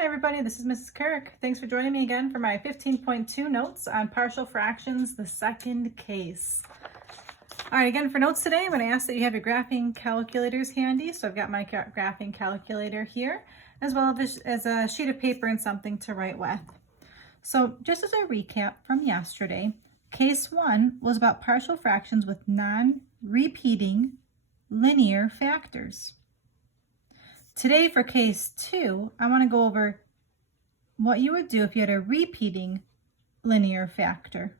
Hi everybody, this is Mrs. Kirk. Thanks for joining me again for my 15.2 notes on partial fractions, the second case. All right, again for notes today, I'm going to ask that you have your graphing calculators handy. So I've got my graphing calculator here, as well as a sheet of paper and something to write with. So just as a recap from yesterday, case 1 was about partial fractions with non-repeating linear factors. Today for case 2, I want to go over what you would do if you had a repeating linear factor.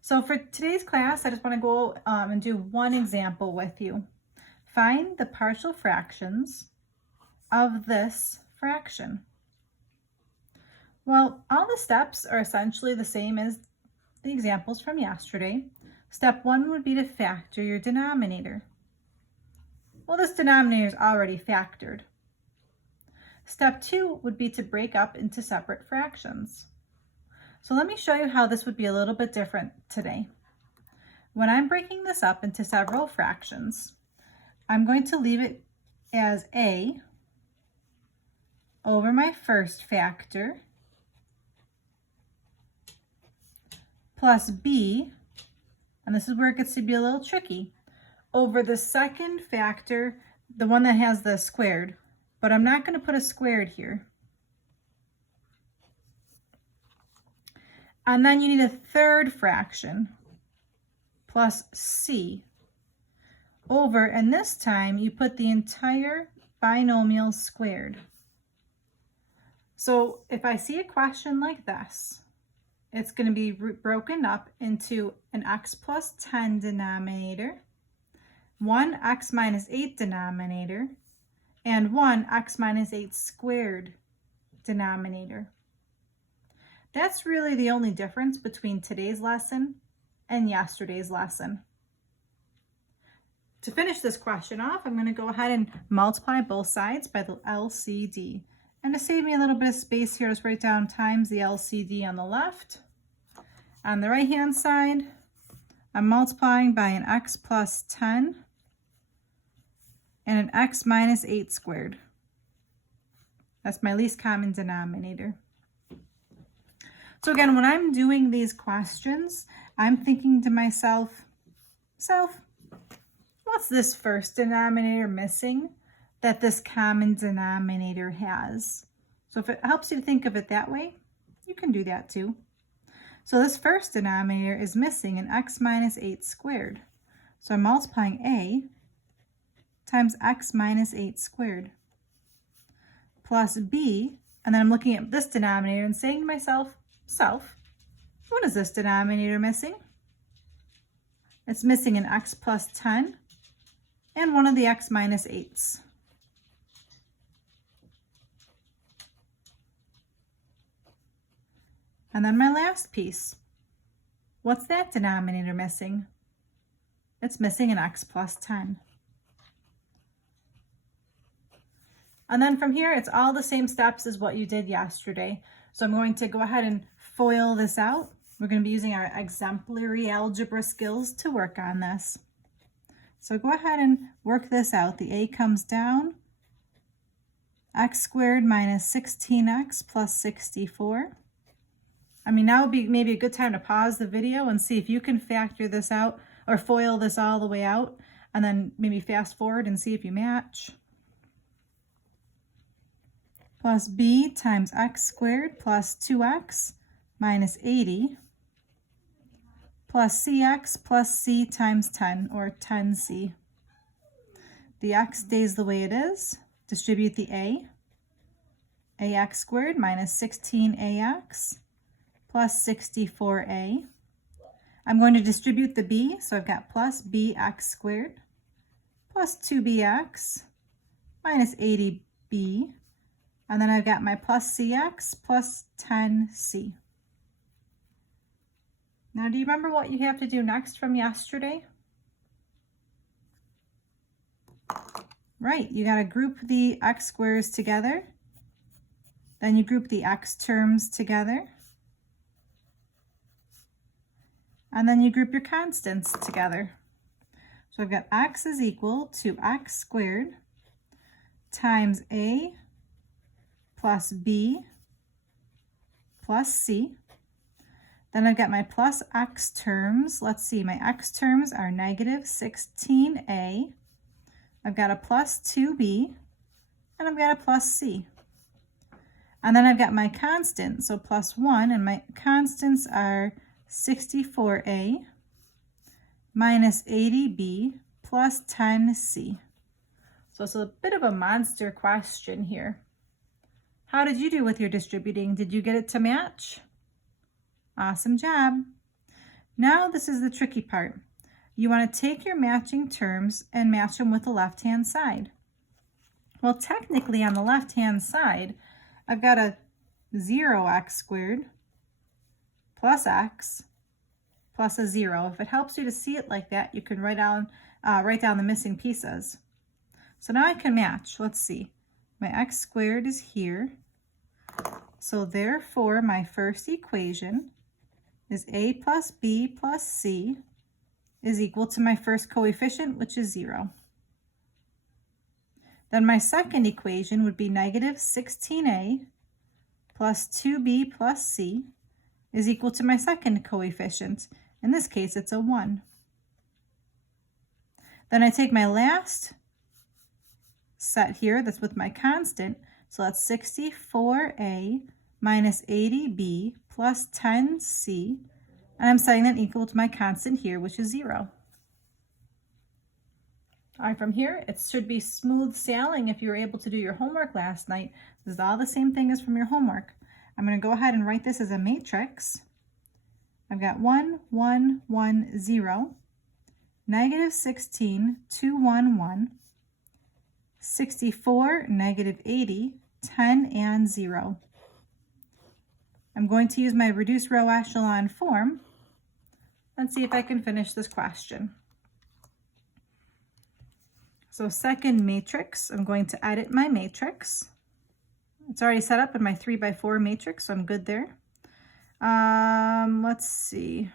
So for today's class, I just want to go and do one example with you. Find the partial fractions of this fraction. Well, all the steps are essentially the same as the examples from yesterday. Step 1 would be to factor your denominator. Well, this denominator is already factored. Step 2 would be to break up into separate fractions. So let me show you how this would be a little bit different today. When I'm breaking this up into several fractions, I'm going to leave it as a over my first factor plus b, and this is where it gets to be a little tricky, over the second factor, the one that has the squared, but I'm not going to put a squared here. And then you need a third fraction plus c over, and this time you put the entire binomial squared. So if I see a question like this, it's going to be broken up into an x plus 10 denominator, one x minus 8 denominator, and one x minus 8 squared denominator. That's really the only difference between today's lesson and yesterday's lesson. To finish this question off, I'm going to go ahead and multiply both sides by the LCD. And to save me a little bit of space here, let's write down times the LCD on the left. On the right-hand side, I'm multiplying by an x plus 10 and an x minus 8 squared. That's my least common denominator. So again, when I'm doing these questions, I'm thinking to myself, what's this first denominator missing that this common denominator has? So if it helps you to think of it that way, you can do that too. So this first denominator is missing an x minus 8 squared. So I'm multiplying a times x minus 8 squared plus b, and then I'm looking at this denominator and saying to myself, what is this denominator missing? It's missing an x plus 10 and one of the x minus 8s. And then my last piece, what's that denominator missing? It's missing an x plus 10. And then from here, it's all the same steps as what you did yesterday. So I'm going to go ahead and FOIL this out. We're going to be using our exemplary algebra skills to work on this. So go ahead and work this out. The a comes down, x squared minus 16x plus 64. I mean, now would be maybe a good time to pause the video and see if you can factor this out or FOIL this all the way out, and then maybe fast forward and see if you match. Plus b times x squared plus 2x minus 80 plus cx plus c times 10, or 10c. The x stays the way it is. Distribute the ax squared minus 16ax plus 64a. I'm going to distribute the b, so I've got plus bx squared plus 2bx minus 80b. And then I've got my plus cx plus 10c. Now, do you remember what you have to do next from yesterday? Right, you got to group the x squares together. Then you group the x terms together. And then you group your constants together. So I've got x is equal to x squared times a plus b plus c. Then I've got my plus x terms. Let's see, my x terms are negative 16a. I've got a plus 2b, and I've got a plus c. And then I've got my constant, so plus 1, and my constants are 64a minus 80b plus 10c. So it's a bit of a monster question here. How did you do with your distributing? Did you get it to match? Awesome job. Now this is the tricky part. You want to take your matching terms and match them with the left-hand side. Well, technically on the left-hand side, I've got a 0x squared plus x plus a 0. If it helps you to see it like that, you can write down the missing pieces. So now I can match. Let's see. My x squared is here. So therefore, my first equation is a plus b plus c is equal to my first coefficient, which is 0. Then my second equation would be negative 16a plus 2b plus c is equal to my second coefficient. In this case, it's a 1. Then I take my last set here, that's with my constant, so that's 64a minus 80b plus 10c, and I'm setting that equal to my constant here, which is 0. All right, from here, it should be smooth sailing if you were able to do your homework last night. This is all the same thing as from your homework. I'm going to go ahead and write this as a matrix. I've got 1, 1, 1, 0, negative 16, 2, 1, 1, 64, negative 80, 10, and 0. I'm going to use my reduced row echelon form. Let's see if I can finish this question. So second matrix, I'm going to edit my matrix. It's already set up in my 3x4 matrix, so I'm good there. Let's see.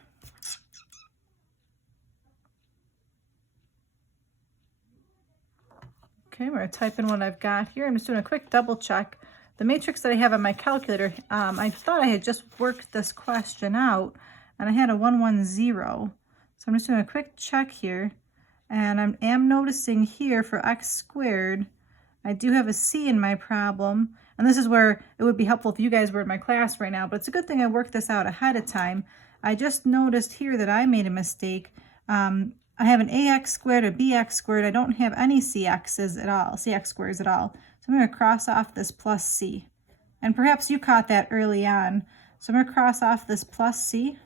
Okay, we're going to type in what I've got here. I'm just doing a quick double check. The matrix that I have on my calculator, I thought I had just worked this question out, and I had a 1, 1, 0. So I'm just doing a quick check here, and I am noticing here for x squared, I do have a c in my problem, and this is where it would be helpful if you guys were in my class right now, but it's a good thing I worked this out ahead of time. I just noticed here that I made a mistake. I have an ax squared, a bx squared. I don't have any cx's at all, cx squares at all. So I'm going to cross off this plus c. And perhaps you caught that early on. So I'm going to cross off this plus c.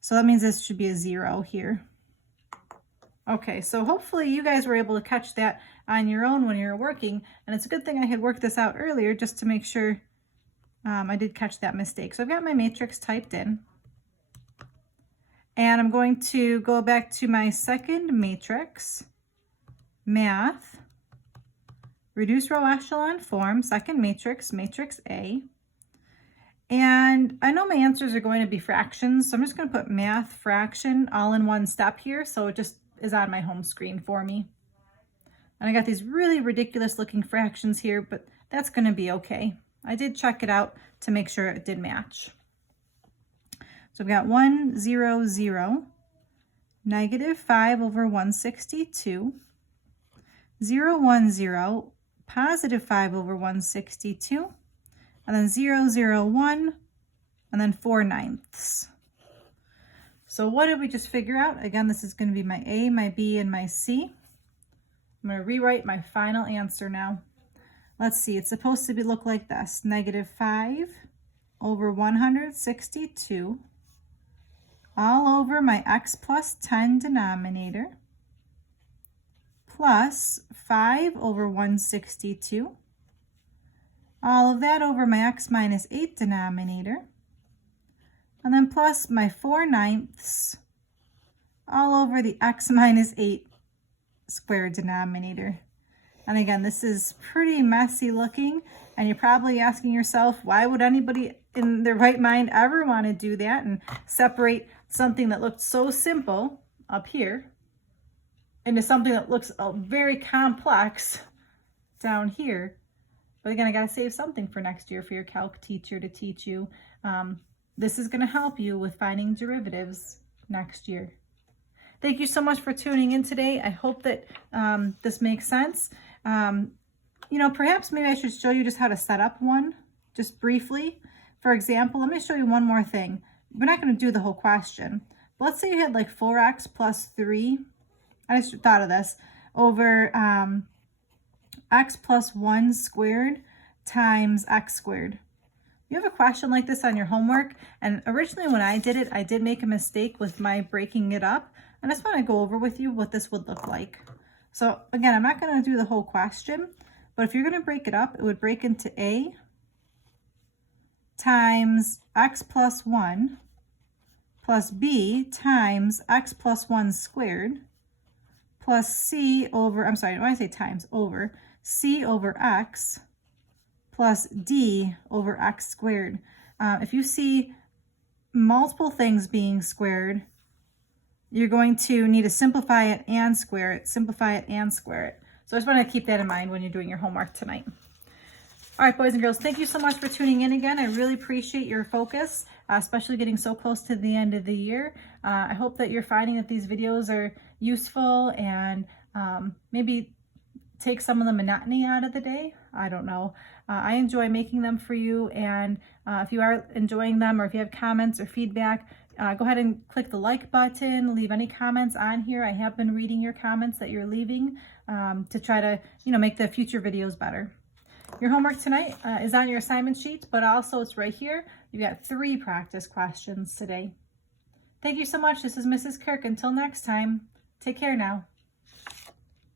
So that means this should be a 0 here. Okay, so hopefully you guys were able to catch that on your own when you're working. And it's a good thing I had worked this out earlier just to make sure I did catch that mistake. So I've got my matrix typed in. And I'm going to go back to my second matrix, math, reduce row echelon form, second matrix, matrix A. And I know my answers are going to be fractions, so I'm just going to put math fraction all in one step here, so it just is on my home screen for me. And I got these really ridiculous looking fractions here, but that's going to be okay. I did check it out to make sure it did match. So I've got 1, 0, 0, negative 5 over 162, 0, 1, 0, positive 5 over 162, and then 0, 0, 1, and then 4/9. So what did we just figure out? Again, this is going to be my A, my B, and my C. I'm going to rewrite my final answer now. Let's see, it's supposed to look like this. Negative 5 over 162 all over my x plus 10 denominator plus 5 over 162, all of that over my x minus 8 denominator, and then plus my 4/9 all over the x minus 8 squared denominator. And again, this is pretty messy looking, and you're probably asking yourself, why would anybody in their right mind ever want to do that and separate something that looked so simple up here into something that looks very complex down here? But again, I got to save something for next year for your calc teacher to teach you. This is going to help you with finding derivatives next year. Thank you so much for tuning in today. I hope that this makes sense. You know, perhaps maybe I should show you just how to set up one, just briefly. For example, let me show you one more thing. We're not going to do the whole question. But let's say you had like 4x plus 3. I just thought of this. Over x plus 1 squared times x squared. You have a question like this on your homework, and originally when I did it, I did make a mistake with my breaking it up. And I just want to go over with you what this would look like. So again, I'm not going to do the whole question, but if you're going to break it up, it would break into a times x plus 1 plus b times x plus 1 squared plus c over, I'm sorry, when I say times, over, c over x plus d over x squared. If you see multiple things being squared, you're going to need to simplify it and square it, simplify it and square it. So I just want to keep that in mind when you're doing your homework tonight. All right, boys and girls, thank you so much for tuning in again. I really appreciate your focus, especially getting so close to the end of the year. I hope that you're finding that these videos are useful and maybe take some of the monotony out of the day. I don't know. I enjoy making them for you, and if you are enjoying them or if you have comments or feedback, go ahead and click the like button, leave any comments on here. I have been reading your comments that you're leaving to try to, make the future videos better. Your homework tonight is on your assignment sheet, but also it's right here. You've got 3 practice questions today. Thank you so much. This is Mrs. Kirk. Until next time, take care now.